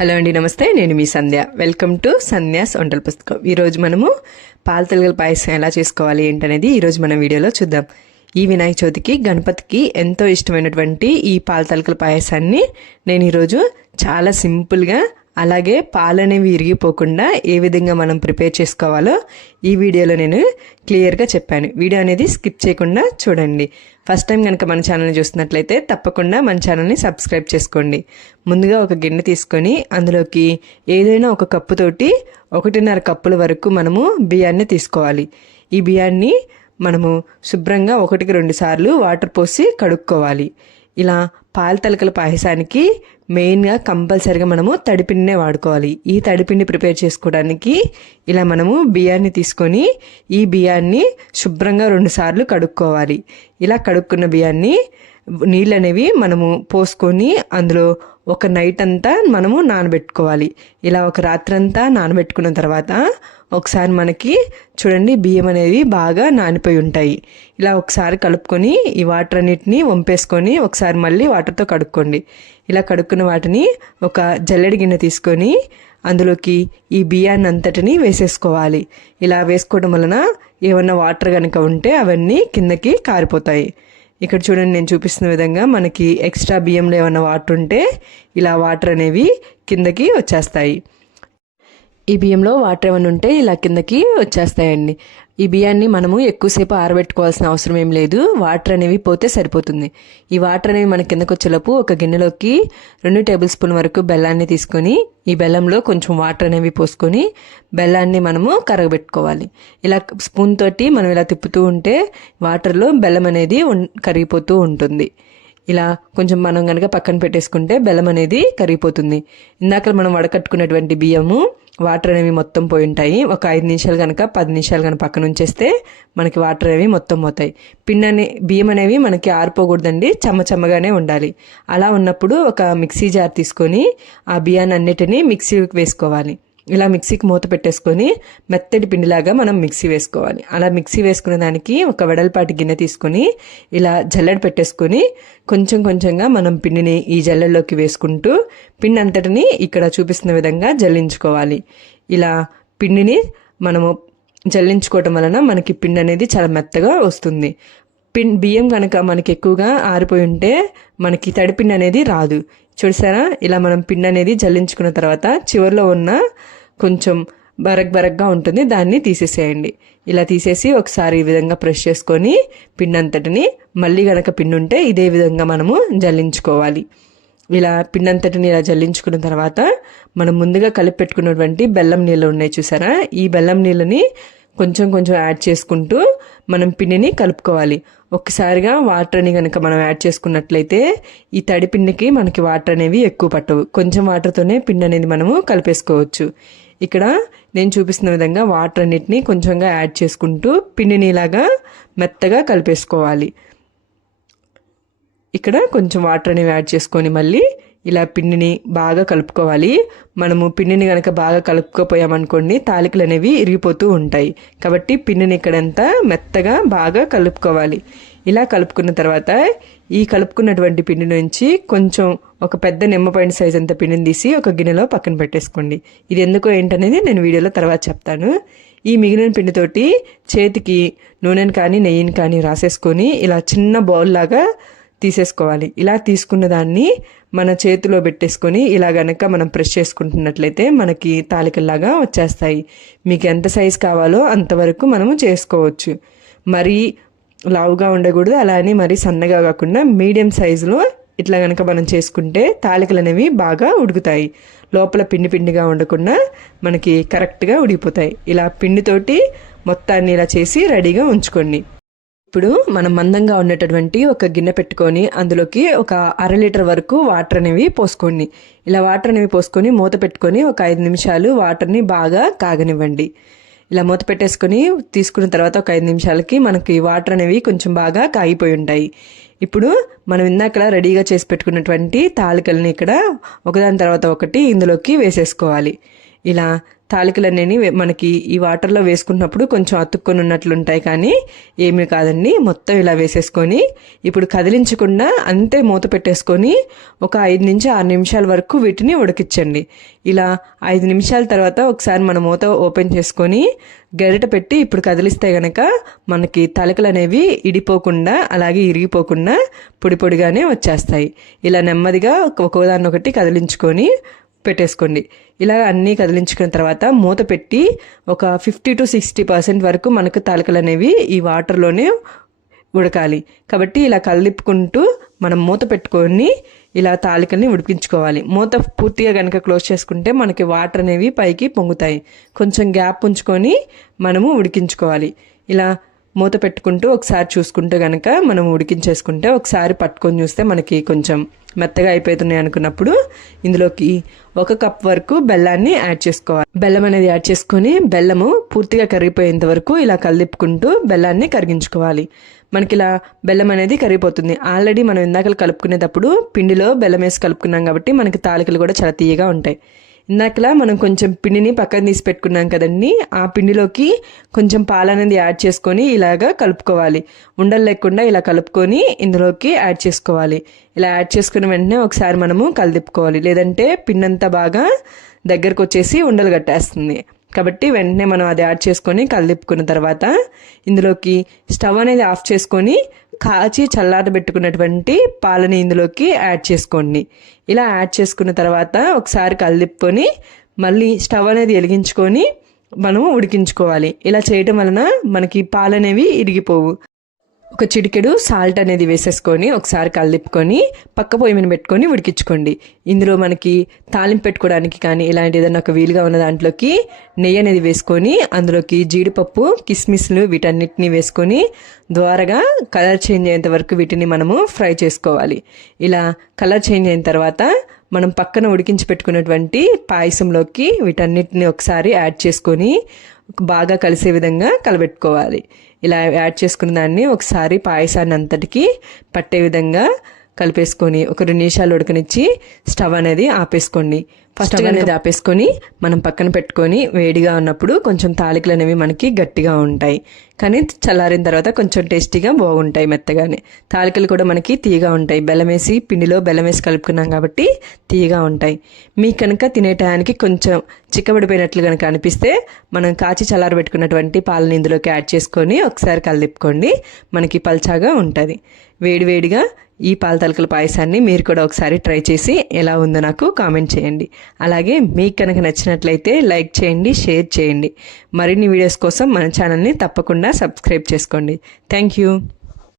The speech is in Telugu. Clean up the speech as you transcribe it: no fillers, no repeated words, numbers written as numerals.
హలో అండి, నమస్తే. నేను మీ సంధ్య. వెల్కమ్ టు సంధ్యాస్ వంటల పుస్తకం. ఈరోజు మనము పాల తలగల పాయసం ఎలా చేసుకోవాలి ఏంటనేది ఈరోజు మన వీడియోలో చూద్దాం. ఈ వినాయక చవితికి గణపతికి ఎంతో ఇష్టమైనటువంటి ఈ పాల తలగల పాయసాన్ని నేను ఈరోజు చాలా సింపుల్గా, అలాగే పాలనేవి విరిగిపోకుండా ఏ విధంగా మనం ప్రిపేర్ చేసుకోవాలో ఈ వీడియోలో నేను క్లియర్గా చెప్పాను. వీడియో అనేది స్కిప్ చేయకుండా చూడండి. ఫస్ట్ టైం కనుక మన ఛానల్ని చూస్తున్నట్లయితే తప్పకుండా మన ఛానల్ని సబ్స్క్రైబ్ చేసుకోండి. ముందుగా ఒక గిన్నె తీసుకొని అందులోకి ఏదైనా ఒక కప్పుతోటి 1.5 కప్పుల వరకు మనము బియ్యాన్ని తీసుకోవాలి. ఈ బియ్యాన్ని మనము శుభ్రంగా 1-2 సార్లు వాటర్ పోసి కడుక్కోవాలి. ఇలా పాల తలకల పాయసానికి మెయిన్గా కంపల్సరిగా మనము తడిపిండినే వాడుకోవాలి. ఈ తడిపిండి ప్రిపేర్ చేసుకోవడానికి ఇలా మనము బియ్యాన్ని తీసుకొని ఈ బియ్యాన్ని శుభ్రంగా 2 సార్లు కడుక్కోవాలి. ఇలా కడుక్కున్న బియ్యాన్ని నీళ్ళు అనేవి మనము పోసుకొని అందులో ఒక నైట్ అంతా మనము నానబెట్టుకోవాలి. ఇలా ఒక రాత్రంతా నానబెట్టుకున్న తర్వాత ఒకసారి మనకి చూడండి బియ్యం అనేది బాగా నానిపోయి ఉంటాయి. ఇలా ఒకసారి కలుపుకొని ఈ వాటర్ అన్నిటిని వంపేసుకొని ఒకసారి మళ్ళీ వాటర్తో కడుక్కోండి. ఇలా కడుక్కున్న వాటిని ఒక జల్లెడి గిన్నె తీసుకొని అందులోకి ఈ బియ్యాన్ని అంతటిని వేసేసుకోవాలి. ఇలా వేసుకోవడం వలన ఏమన్నా వాటర్ కనుక ఉంటే అవన్నీ కిందకి కారిపోతాయి. ఇక్కడ చూడండి, నేను చూపిస్తున్న విధంగా మనకి ఎక్స్ట్రా బియ్యంలో ఏమైనా వాటర్ ఉంటే ఇలా వాటర్ అనేవి కిందకి వచ్చేస్తాయి. ఈ బియ్యంలో వాటర్ ఏమైనా ఉంటే ఇలా కిందకి వచ్చేస్తాయండి. ఈ బియ్యాన్ని మనము ఎక్కువసేపు ఆరబెట్టుకోవాల్సిన అవసరం ఏం లేదు. వాటర్ అనేవి పోతే సరిపోతుంది. ఈ వాటర్ అనేవి మన కిందకు వచ్చేలోపు ఒక గిన్నెలోకి 2 టేబుల్ స్పూన్ వరకు బెల్లాన్ని తీసుకొని ఈ బెల్లంలో కొంచెం వాటర్ అనేవి పోసుకొని బెల్లాన్ని మనము కరగబెట్టుకోవాలి. ఇలా స్పూన్ తోటి మనం ఇలా తిప్పుతూ ఉంటే వాటర్లో బెల్లం అనేది కరిగిపోతూ ఉంటుంది. ఇలా కొంచెం మనం కనుక పక్కన పెట్టేసుకుంటే బెల్లం అనేది కరిగిపోతుంది. ఇందాక మనం వడకట్టుకున్నటువంటి బియ్యము వాటర్ అనేవి మొత్తం పోయి ఉంటాయి. ఒక 5 నిమిషాలు కనుక 10 నిమిషాలు కనుక పక్కన ఉంచేస్తే మనకి వాటర్ అనేవి మొత్తం పోతాయి. బియ్యం అనేవి మనకి ఆరిపోకూడదండి, చెమ్మగానే ఉండాలి. అలా ఉన్నప్పుడు ఒక మిక్సీ జార్ తీసుకొని ఆ బియ్యాన్ని అన్నిటినీ మిక్సీకి వేసుకోవాలి. ఇలా మిక్సీకి మూత పెట్టేసుకొని మెత్తటి పిండిలాగా మనం మిక్సీ వేసుకోవాలి. అలా మిక్సీ వేసుకునే దానికి ఒక వెడల్పాటి గిన్నె తీసుకొని ఇలా జల్లెడ పెట్టేసుకొని కొంచెంగా మనం పిండిని ఈ జల్లెడలోకి వేసుకుంటూ పిండి అంతటిని ఇక్కడ చూపిస్తున్న విధంగా జల్లించుకోవాలి. ఇలా పిండిని మనము జల్లించుకోవటం వలన మనకి పిండి అనేది చాలా మెత్తగా వస్తుంది. బియ్యం కనుక మనకి ఎక్కువగా ఆరిపోయి ఉంటే మనకి తడిపిండి అనేది రాదు. చూసారా, ఇలా మనం పిండి అనేది జల్లించుకున్న తర్వాత చివరిలో ఉన్న కొంచెం బరగ్గా ఉంటుంది, దాన్ని తీసేసేయండి. ఇలా తీసేసి ఒకసారి ఈ విధంగా ప్రెస్ చేసుకొని పిండి అంతటిని మళ్ళీ గనక పిండి ఉంటే ఇదే విధంగా మనము జల్లించుకోవాలి. ఇలా పిండి అంతటిని ఇలా జల్లించుకున్న తర్వాత మనం ముందుగా కలిపి పెట్టుకున్నటువంటి బెల్లం నీళ్ళు ఉన్నాయి చూసారా, ఈ బెల్లం నీళ్ళని కొంచెం యాడ్ చేసుకుంటూ మనం పిండిని కలుపుకోవాలి. ఒక్కసారిగా వాటర్ని కనుక మనం యాడ్ చేసుకున్నట్లయితే ఈ తడి పిండికి మనకి వాటర్ అనేవి ఎక్కువ పట్టవు. కొంచెం వాటర్తోనే పిండి అనేది మనము కలిపేసుకోవచ్చు. ఇక్కడ నేను చూపిస్తున్న విధంగా వాటర్ అన్నిటిని కొంచెంగా యాడ్ చేసుకుంటూ పిండిని ఇలాగా మెత్తగా కలిపేసుకోవాలి. ఇక్కడ కొంచెం వాటర్ అనేవి యాడ్ చేసుకొని మళ్ళీ ఇలా పిండిని బాగా కలుపుకోవాలి. మనము పిండిని కనుక బాగా కలుపుకోపోయామనుకోండి తాలికలు అనేవి ఇరిగిపోతూ ఉంటాయి. కాబట్టి పిండిని ఇక్కడంతా మెత్తగా బాగా కలుపుకోవాలి. ఇలా కలుపుకున్న తర్వాత ఈ కలుపుకున్నటువంటి పిండి నుంచి కొంచెం ఒక పెద్ద నిమ్మపండు సైజ్ అంత పిండిని తీసి ఒక గిన్నెలో పక్కన పెట్టేసుకోండి. ఇది ఎందుకో ఏంటనేది నేను వీడియోలో తర్వాత చెప్తాను. ఈ మిగిలిన పిండితోటి చేతికి నూనెని కానీ నెయ్యిని కానీ రాసేసుకొని ఇలా చిన్న బౌల్ లాగా తీసేసుకోవాలి. ఇలా తీసుకున్న దాన్ని మన చేతిలో పెట్టేసుకొని ఇలా గనక మనం ప్రెస్ చేసుకుంటున్నట్లయితే మనకి తాలికల్లాగా వచ్చేస్తాయి. మీకు ఎంత సైజు కావాలో అంతవరకు మనము చేసుకోవచ్చు. మరీ లావుగా ఉండకూడదు, అలానే మరీ సన్నగా కాకుండా మీడియం సైజులో ఇట్లా గనక మనం చేసుకుంటే తాలికలు అనేవి బాగా ఉడుకుతాయి. లోపల పిండిగా ఉండకుండా మనకి కరెక్ట్గా ఉడికిపోతాయి. ఇలా పిండితోటి మొత్తాన్ని ఇలా చేసి రెడీగా ఉంచుకోండి. ఇప్పుడు మనం మందంగా ఉండేటటువంటి ఒక గిన్నె పెట్టుకొని అందులోకి ఒక 1/2 లీటర్ వరకు వాటర్ అనేవి పోసుకోండి. ఇలా వాటర్ అనేవి పోసుకొని మూత పెట్టుకొని ఒక 5 నిమిషాలు వాటర్ని బాగా కాగనివ్వండి. ఇలా మూత పెట్టేసుకొని తీసుకున్న తర్వాత ఒక 5 నిమిషాలకి మనకి వాటర్ అనేవి కొంచెం బాగా కాగిపోయి ఉంటాయి. ఇప్పుడు మనం ఇందాక రెడీగా చేసి పెట్టుకున్నటువంటి తాలికల్ని ఇక్కడ ఒకదాని తర్వాత ఒకటి ఇందులోకి వేసేసుకోవాలి. ఇలా తాలికలన్నీ మనకి ఈ వాటర్లో వేసుకున్నప్పుడు కొంచెం అతుక్కొని ఉన్నట్లుంటాయి, కానీ ఏమీ కాదండి. మొత్తం ఇలా వేసేసుకొని ఇప్పుడు కదిలించకుండా అంతే మూత పెట్టేసుకొని ఒక 5 నుంచి 6 నిమిషాల వరకు వీటిని ఉడికించండి. ఇలా 5 నిమిషాల తర్వాత ఒకసారి మన మూత ఓపెన్ చేసుకొని గరిట పెట్టి ఇప్పుడు కదిలిస్తే గనక మనకి తాలికలు అనేవి ఇడిపోకుండా అలాగే ఇరిగిపోకుండా పొడి పొడిగానే వచ్చేస్తాయి. ఇలా నెమ్మదిగా ఒకదాన్నొకటి కదిలించుకొని పెట్టేసుకోండి. ఇలా అన్నీ కదిలించుకున్న తర్వాత మూత పెట్టి ఒక 50 to 60% వరకు మనకు తాలికలు అనేవి ఈ వాటర్లోనే ఉడకాలి. కాబట్టి ఇలా కదిలిపుకుంటూ మనం మూత పెట్టుకొని ఇలా తాలికల్ని ఉడికించుకోవాలి. మూత పూర్తిగా కనుక క్లోజ్ చేసుకుంటే మనకి వాటర్ అనేవి పైకి పొంగుతాయి. కొంచెం గ్యాప్ ఉంచుకొని మనము ఉడికించుకోవాలి. ఇలా మూత పెట్టుకుంటూ ఒకసారి చూసుకుంటూ కనుక మనం ఉడికించేసుకుంటే ఒకసారి పట్టుకొని చూస్తే మనకి కొంచెం మెత్తగా అయిపోతున్నాయి అనుకున్నప్పుడు ఇందులోకి 1 కప్ వరకు బెల్లాన్ని యాడ్ చేసుకోవాలి. బెల్లం అనేది యాడ్ చేసుకొని బెల్లము పూర్తిగా కరిగిపోయేంత వరకు ఇలా కలిపుకుంటూ బెల్లాన్ని కరిగించుకోవాలి. మనకి ఇలా బెల్లం అనేది కరిగిపోతుంది. ఆల్రెడీ మనం ఇందాక కలుపుకునేటప్పుడు పిండిలో బెల్లం వేసి కలుపుకున్నాం కాబట్టి మనకి తాలికలు కూడా చాలా తీయగా ఉంటాయి. ఇందాకలా మనం కొంచెం పిండిని పక్కన తీసి పెట్టుకున్నాం కదండి, ఆ పిండిలోకి కొంచెం పాలు అనేది యాడ్ చేసుకొని ఇలాగా కలుపుకోవాలి. ఉండలు లేకుండా ఇలా కలుపుకొని ఇందులోకి యాడ్ చేసుకోవాలి. ఇలా యాడ్ చేసుకున్న వెంటనే ఒకసారి మనము కలిదిప్పుకోవాలి, లేదంటే పిండి అంతా బాగా దగ్గరకు వచ్చేసి ఉండలు కట్టేస్తుంది. కాబట్టి వెంటనే మనం అది యాడ్ చేసుకొని కలిదిప్పుకున్న తర్వాత ఇందులోకి స్టవ్ అనేది ఆఫ్ చేసుకొని కాచి చల్లారబెట్టుకున్నటువంటి పాలని ఇందులోకి యాడ్ చేసుకోండి. ఇలా యాడ్ చేసుకున్న తర్వాత ఒకసారి కలిదిప్పుకొని మళ్ళీ స్టవ్ అనేది వెలిగించుకొని మనము ఉడికించుకోవాలి. ఇలా చేయటం వలన మనకి పాలనేవి ఇరిగిపోవు. ఒక చిటికెడు సాల్ట్ అనేది వేసేసుకొని ఒకసారి కలిపుకొని పక్క పొయ్యి మీద పెట్టుకొని ఉడికించుకోండి. ఇందులో మనకి తాలింపు పెట్టుకోవడానికి కానీ ఇలాంటి ఏదైనా ఒక వీలుగా ఉన్న దాంట్లోకి నెయ్యి అనేది వేసుకొని అందులోకి జీడిపప్పు కిస్మిస్లు వీటన్నిటిని వేసుకొని ద్వారగా కలర్ చేంజ్ అయ్యేంత వరకు వీటిని మనము ఫ్రై చేసుకోవాలి. ఇలా కలర్ చేంజ్ అయిన తర్వాత మనం పక్కన ఉడికించి పెట్టుకున్నటువంటి పాయసంలోకి వీటన్నిటిని ఒకసారి యాడ్ చేసుకొని బాగా కలిసే విధంగా కలబెట్టుకోవాలి. ఇలా యాడ్ చేసుకున్న దాన్ని ఒకసారి పాయసాన్ని అంతటికి పట్టే విధంగా కలిపేసుకొని ఒక 2 నిమిషాలు ఉడకనిచ్చి స్టవ్ అనేది ఆపేసుకోండి. ఫస్ట్ అనేది ఆపేసుకొని మనం పక్కన పెట్టుకొని వేడిగా ఉన్నప్పుడు కొంచెం తాలికలు అనేవి మనకి గట్టిగా ఉంటాయి, కానీ చల్లారిన తర్వాత కొంచెం టేస్టీగా బాగుంటాయి. మెత్తగానే తాలికలు కూడా మనకి తీయగా ఉంటాయి. బెల్లం వేసి పిండిలో బెల్లం వేసి కలుపుకున్నాం కాబట్టి తీయగా ఉంటాయి. మీకు కనుక తినే టయానికి కొంచెం చిక్కబడిపోయినట్లు కనుక అనిపిస్తే మనం కాచి చల్లారబెట్టుకున్నటువంటి పాలని ఇందులోకి యాడ్ చేసుకొని ఒకసారి కలిపుకోండి. మనకి పల్చాగా ఉంటుంది. వేడివేడిగా ఈ పాల తాలికల పాయసాన్ని మీరు కూడా ఒకసారి ట్రై చేసి ఎలా ఉందో నాకు కామెంట్ చేయండి. అలాగే మీకు కనుక నచ్చినట్లయితే లైక్ చేయండి, షేర్ చేయండి. మరిన్ని వీడియోస్ కోసం మన ఛానల్ని తప్పకుండా సబ్స్క్రైబ్ చేసుకోండి. Thank you.